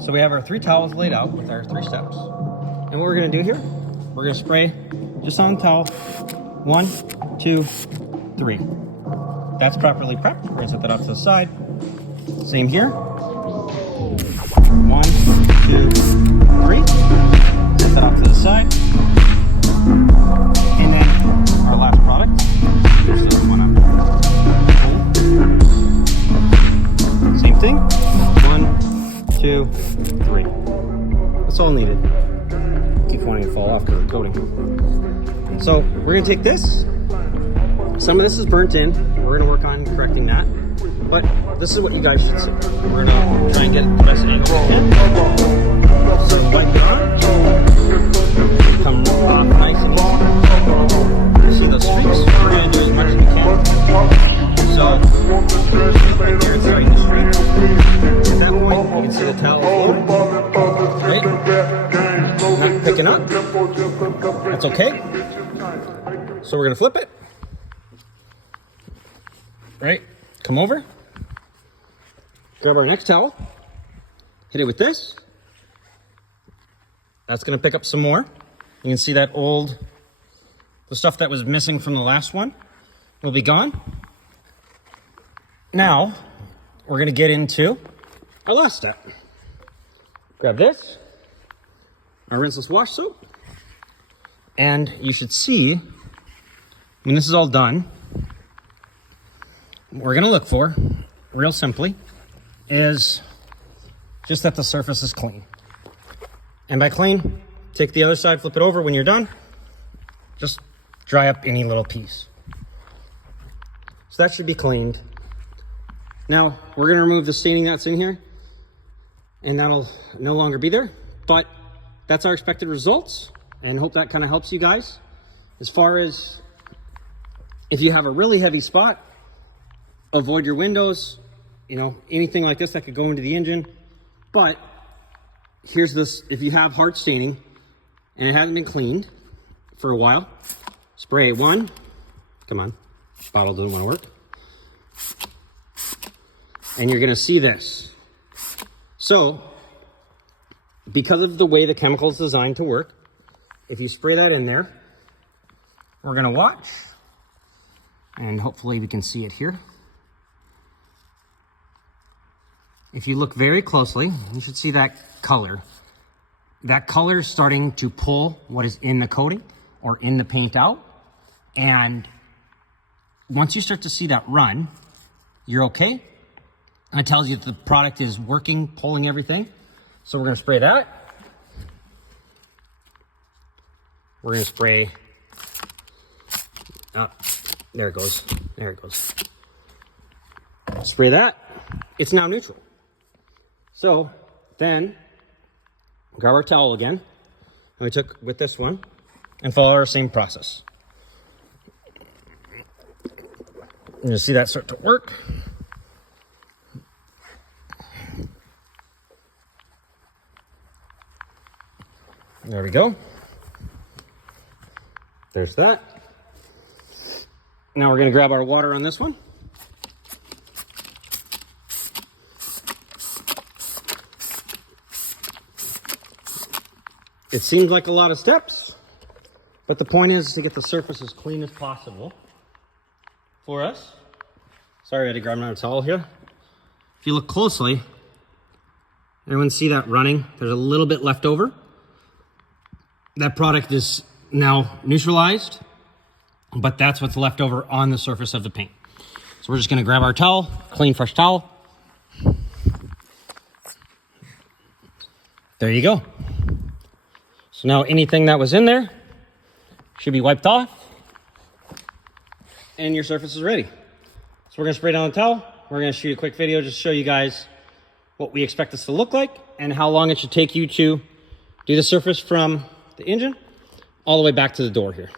So we have our 3 towels laid out with our 3 steps. And what we're gonna do here, we're gonna spray just on the towel. 1, 2, 3. That's properly prepped. We're gonna set that off to the side. Same here. 1, 2, 3. Set that off to the side. And then our last product. Just this one up. Same thing. 1, 2, 3. That's all needed. Keep wanting to fall off because of the coating. So we're gonna take this. Some of this is burnt in. We're gonna work on correcting that. But this is what you guys should see. We're gonna try and get the best angle we can. So wipe it on. Come off nice and easy. See those streaks? We're gonna do as much as we can. So right there, it's starting to streak. At that point, you can see the towel right? Not picking up. That's okay. So we're gonna flip it. Right? Come over. Grab our next towel. Hit it with this. That's gonna pick up some more. You can see that the stuff that was missing from the last one will be gone. Now, we're gonna get into our last step. Grab this, our rinseless wash soap, and you should see, when this is all done, what we're gonna look for, real simply, is just that the surface is clean. And by clean, take the other side, flip it over. When you're done, just dry up any little piece. So that should be cleaned. Now, we're gonna remove the staining that's in here, and that'll no longer be there, but that's our expected results, and hope that kind of helps you guys. As far as if you have a really heavy spot, avoid your windows, anything like this that could go into the engine. But here's this, if you have hard staining and it hasn't been cleaned for a while, spray 1, come on, bottle doesn't want to work. And you're gonna see this. So, because of the way the chemical is designed to work, if you spray that in there, we're gonna watch, and hopefully we can see it here. If you look very closely, you should see that color. That color is starting to pull what is in the coating or in the paint out. And once you start to see that run, you're okay. And it tells you that the product is working, pulling everything. So we're gonna spray that. We're gonna spray, there it goes, there it goes. Spray that, it's now neutral. So then, grab our towel again, and we took with this one, and follow our same process. And you'll see that start to work. There we go. There's that. Now we're gonna grab our water on this one. It seems like a lot of steps, but the point is to get the surface as clean as possible for us. Sorry, I had to grab another towel here. If you look closely, everyone see that running? There's a little bit left over. That product is now neutralized, but that's what's left over on the surface of the paint. So we're just gonna grab our towel, clean, fresh towel. There you go. So now anything that was in there should be wiped off, and your surface is ready. So we're gonna spray down the towel. We're gonna shoot a quick video just to show you guys what we expect this to look like and how long it should take you to do the surface from the engine all the way back to the door here.